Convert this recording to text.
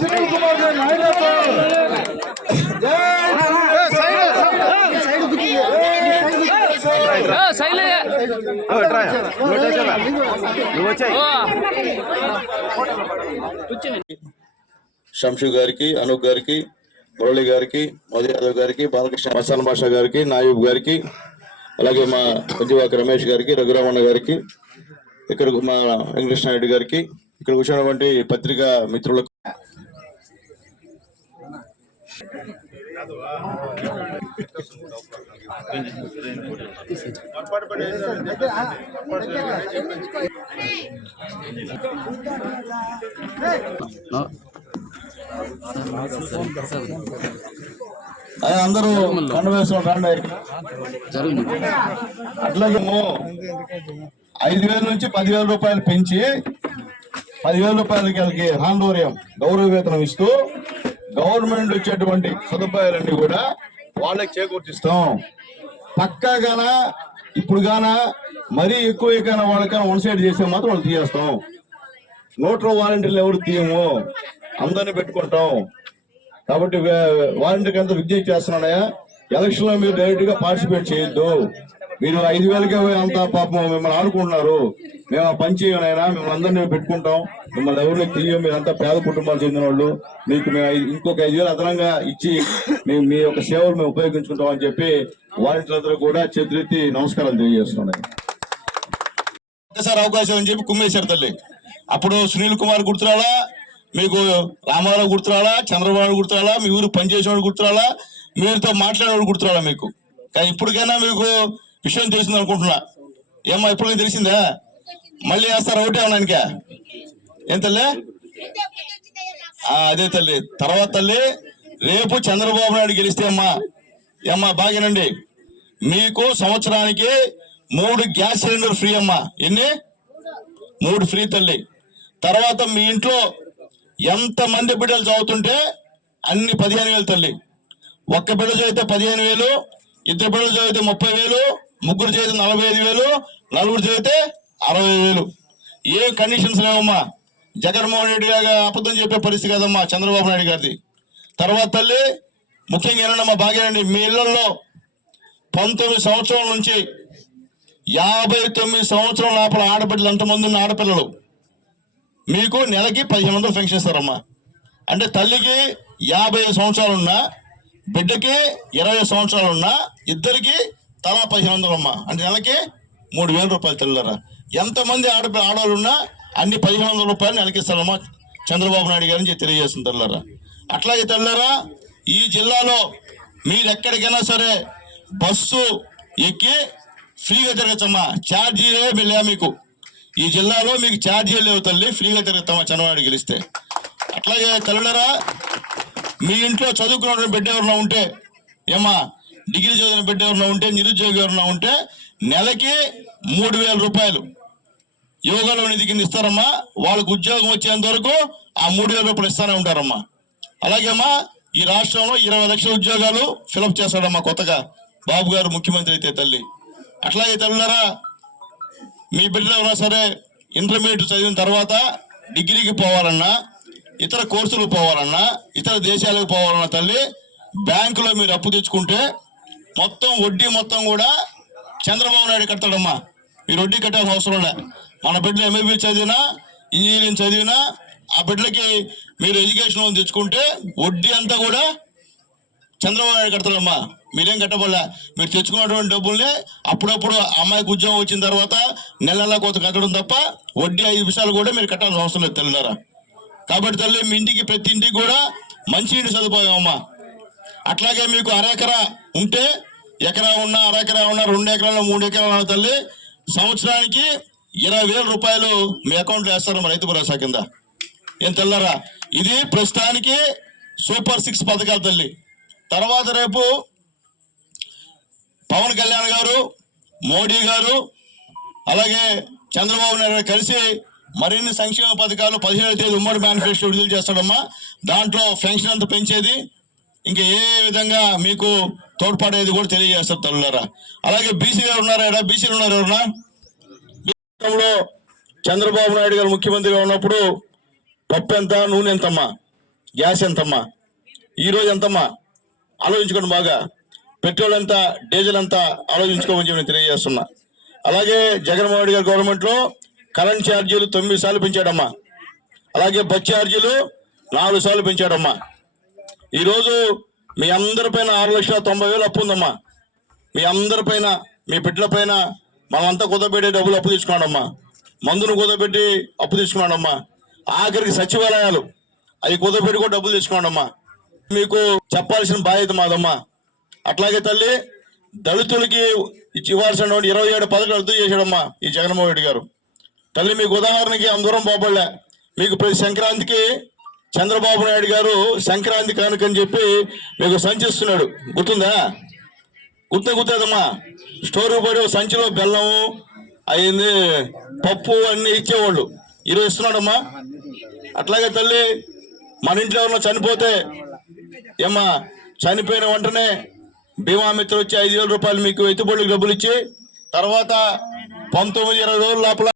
సునీల్ కుమార్ గారి శంషు గారికి, అనూప్ గారికి, మురళి గారికి, మోదీ యాదవ్ గారికి, బాలకృష్ణ మసాన్ బాషా గారికి, నాయూబ్ గారికి, అలాగే మా పంజవాక రమేష్ గారికి, రఘురామన్న గారికి, ఇక్కడ మా వెంకటేశ్వర నాయుడు గారికి, ఇక్కడ కూర్చున్నటువంటి పత్రికా మిత్రులకు అందరూ కన్వేషన్ రండి. అట్లాగే 5,000 నుంచి 10,000 రూపాయలు పెంచి 10,000 రూపాయలకి వాళ్ళకి హాండోరియం గౌరవ వేతనం ఇస్తూ గవర్నమెంట్ వచ్చేటువంటి సదుపాయాలన్నీ కూడా వాళ్ళకి చేకూర్చిస్తాం. పక్కాగాన ఇప్పుడు గాన మరీ ఎక్కువ వాళ్ళకైనా వన్ సైడ్ చేసే మాత్రం వాళ్ళు తీయేస్తాం. నోట్లో వాలంటీర్లు ఎవరు తీయము, అందరినీ పెట్టుకుంటాం. కాబట్టి వాలంటీర్కి అంతా విజ్ఞప్తి చేస్తున్నాయా, ఎలక్షన్ లో మీరు డైరెక్ట్ గా పార్టిసిపేట్ చేయొద్దు. మీరు 5,000కే అంత పాపం మిమ్మల్ని ఆడుకుంటున్నారు. మేము పని చేయనైనా మిమ్మల్ని అందరినీ పెట్టుకుంటాం, మిమ్మల్ని ఎవరిని తీయం. మీరంతా పేద కుటుంబాలు చెందిన వాళ్ళు, మీకు మేము ఇంకొక 5,000 అదనంగా ఇచ్చి మీ యొక్క సేవలు మేము ఉపయోగించుకుంటాం అని చెప్పి వాలంటీర్లందరూ కూడా చేతులెత్తి నమస్కారాలు తెలియజేస్తున్నాయి. ఒకసారి అవకాశం అని చెప్పి కుమ్మేశారు తల్లి. అప్పుడు సునీల్ కుమార్ గుర్తురాలా, మీకు రామారావు గుర్తురాలా, చంద్రబాబు గుర్తురాలా, మీ ఊరు పనిచేసేవాడు గుర్తురాలా, మీరుతో మాట్లాడేవాడు గుర్తురాలా మీకు. కానీ ఇప్పటికైనా మీకు విషయం తెలిసింది అనుకుంటున్నా. ఏమో ఇప్పటికీ తెలిసిందా? మళ్ళీ వేస్తారు ఒకటే ఉన్నానికా? ఏం తల్లి? అదే తల్లి. తర్వాత తల్లి, రేపు చంద్రబాబు నాయుడు గెలిస్తే అమ్మా బాగేనండి, మీకు సంవత్సరానికి 3 గ్యాస్ సిలిండర్ ఫ్రీ అమ్మా. ఎన్ని? 3 ఫ్రీ తల్లి. తర్వాత మీ ఇంట్లో ఎంత మంది బిడ్డలు చదువుతుంటే అన్ని 15,000 తల్లి. ఒక్క బిడ్డ చదివితే 15,000, 2 బిడ్డలు చదివితే 30,000, 3 చదివితే 45,000, 4 చదివితే 60,000. ఏ కండిషన్స్ లేవమ్మా. జగన్మోహన్ రెడ్డి గారు అబద్ధం చెప్పే పరిస్థితి కదమ్మా చంద్రబాబు నాయుడు గారిది. తర్వాత తల్లి ముఖ్యంగా ఏమన్నా బాగేనండి, మీ ఇళ్లలో 19 సంవత్సరాల నుంచి 59 సంవత్సరాల లోపల ఆడబిడ్డలు ఎంతమంది ఉన్న ఆడపిల్లలు మీకు నెలకి 1,500 పెన్షన్ ఇస్తారమ్మా. అంటే తల్లికి 50 సంవత్సరాలున్నా, బిడ్డకి 20 సంవత్సరాలున్నా, ఇద్దరికి తలా 1,500 అమ్మా. అంటే నెలకి 3,000 రూపాయలు తెల్లరా. ఎంతమంది ఆడవాళ్ళున్నా అన్ని 1,500 రూపాయలు నెలకి ఇస్తారమ్మా చంద్రబాబు నాయుడు గారిని తెలియజేస్తుంది తెల్లరా. అట్లాగే తెల్లరా, ఈ జిల్లాలో మీరు ఎక్కడికైనా సరే బస్సు ఎక్కి ఫ్రీగా తిరగచ్చమ్మా. ఛార్జీలే వెళ్ళా మీకు. ఈ జిల్లాలో మీకు ఛార్జీలు లేవు తల్లి, ఫ్రీగా తిరుగుతామా చంద్రబాబు గెలిస్తే. అట్లాగే తల్లులరా, మీ ఇంట్లో చదువుకున్న బిడ్డ ఎవరైనా ఉంటే, డిగ్రీ చదివిన బిడ్డ ఎవరైనా ఉంటే, నిరుద్యోగి ఎవరైనా ఉంటే నెలకి 3,000 రూపాయలు యోగాలో నిధి కింద ఇస్తారమ్మా. వాళ్ళకు ఉద్యోగం వచ్చేంత వరకు ఆ 3,000 రూపాయలు ఇస్తానే ఉంటారమ్మా. అలాగేమ్మా, ఈ రాష్ట్రంలో 20 లక్షల ఉద్యోగాలు ఫిలప్ చేస్తాడమ్మా కొత్తగా బాబు గారు ముఖ్యమంత్రి అయితే తల్లి. అట్లాగే తల్లులరా, మీ బిడ్డలు ఎవరైనా సరే ఇంటర్మీడియట్ చదివిన తర్వాత డిగ్రీకి పోవాలన్నా, ఇతర కోర్సులకు పోవాలన్నా, ఇతర దేశాలకు పోవాలన్నా తల్లి, బ్యాంకులో మీరు అప్పు తెచ్చుకుంటే మొత్తం వడ్డీ మొత్తం కూడా చంద్రబాబు నాయుడు కడతాడమ్మా. మీరు వడ్డీ కట్టాల్సిన అవసరం లే. మన బిడ్డలు ఎంబీబీఎస్ చదివినా, ఇంజనీరింగ్ చదివినా, ఆ బిడ్డలకి మీరు ఎడ్యుకేషన్ లోన్ తెచ్చుకుంటే వడ్డీ అంతా కూడా చంద్రబాబు నాయుడు కడతాడమ్మా. మీరేం కట్టబోలే. మీరు తెచ్చుకున్నటువంటి డబ్బుల్ని అప్పుడప్పుడు అమ్మాయికి ఉద్యోగం వచ్చిన తర్వాత నెల కొంత కట్టడం తప్ప వడ్డీ 5 నిమిషాలు కూడా మీరు కట్టాల్సిన అవసరం లేదు తెల్లారా. కాబట్టి తల్లి, మీ ఇంటికి ప్రతి ఇంటికి కూడా మంచినీటి సదుపాయం అమ్మా. అట్లాగే మీకు అరెకరా ఉంటే, ఎకరా ఉన్నా, అరెకరా ఉన్నా, 2 ఎకరాలు 3 ఎకరాలు తల్లి, సంవత్సరానికి 20,000 రూపాయలు మీ అకౌంట్లో వేస్తారు రైతు భరోసా కింద. ఏం తెల్లారా? ఇది ప్రస్తుతానికి సూపర్ 6 పథకాలు తల్లి. తర్వాత రేపు పవన్ కళ్యాణ్ గారు, మోడీ గారు, అలాగే చంద్రబాబు నాయుడు కలిసి మరిన్ని సంక్షేమ పథకాలు 17వ తేదీ ఉమ్మడి మేనిఫెస్టో విడుదల చేస్తాడమ్మా. దాంట్లో పెన్షన్ అంతా పెంచేది, ఇంకా ఏ విధంగా మీకు తోడ్పడేది కూడా తెలియజేస్తారు తల్లులారా. అలాగే బీసీ గారు ఉన్నారా? బీసీలు ఉన్నారు ఎవరన్నా? చంద్రబాబు నాయుడు గారు ముఖ్యమంత్రిగా ఉన్నప్పుడు పప్పు ఎంత, నూనె ఎంతమ్మా, గ్యాస్ ఎంతమ్మా, ఈరోజు ఎంతమ్మా ఆలోచించుకోండి బాగా. పెట్రోల్ ఎంత, డీజిల్ ఎంత ఆలోచించుకోమని చెప్పి నేను తెలియజేస్తున్నా. అలాగే జగన్మోహన్ రెడ్డి గారి గవర్నమెంట్లో కరెంట్ ఛార్జీలు 9 సార్లు పెంచాడమ్మా. అలాగే బస్ ఛార్జీలు 4 సార్లు పెంచాడమ్మా. ఈరోజు మీ అందరిపైన 6,90,000 అప్పు ఉందమ్మా. మీ అందరిపైన, మీ బిడ్డల పైన మనమంతా కుదపెట్టి డబ్బులు అప్పు తీసుకున్నాడమ్మా. మందును కుదపెట్టి అప్పు తీసుకున్నాడమ్మా. ఆఖరికి సచివాలయాలు అవి కుదపెట్టి కూడా డబ్బులు తీసుకున్నాడమ్మా. మీకు చెప్పాల్సిన బాధ్యత మాదమ్మా. అట్లాగే తల్లి, దళితులకి ఇవ్వాల్సిన 27 పథకాలు రద్దు చేశాడమ్మా ఈ జగన్మోహన్ రెడ్డి గారు. తల్లి, మీకు ఉదాహరణకి అందరం పోబడలే. మీకు ప్రతి సంక్రాంతికి చంద్రబాబు నాయుడు గారు సంక్రాంతి కానుకని చెప్పి మీకు సంచిస్తున్నాడు, గుర్తుందా? గుర్తుందమ్మా. స్టోర్ పడి సంచిలో బెల్లము అయింది, పప్పు అన్ని ఇచ్చేవాళ్ళు. ఈరోజు ఇస్తున్నాడమ్మా. అట్లాగే తల్లి, మన ఇంట్లో ఎవరన్నా చనిపోతే ఏమ్మా, చనిపోయిన వెంటనే బీమా మిత్ర వచ్చి 5,000 రూపాయలు మీకు ఎత్తుబడులకు డబ్బులు ఇచ్చి తర్వాత 19-20 రోజుల లోపల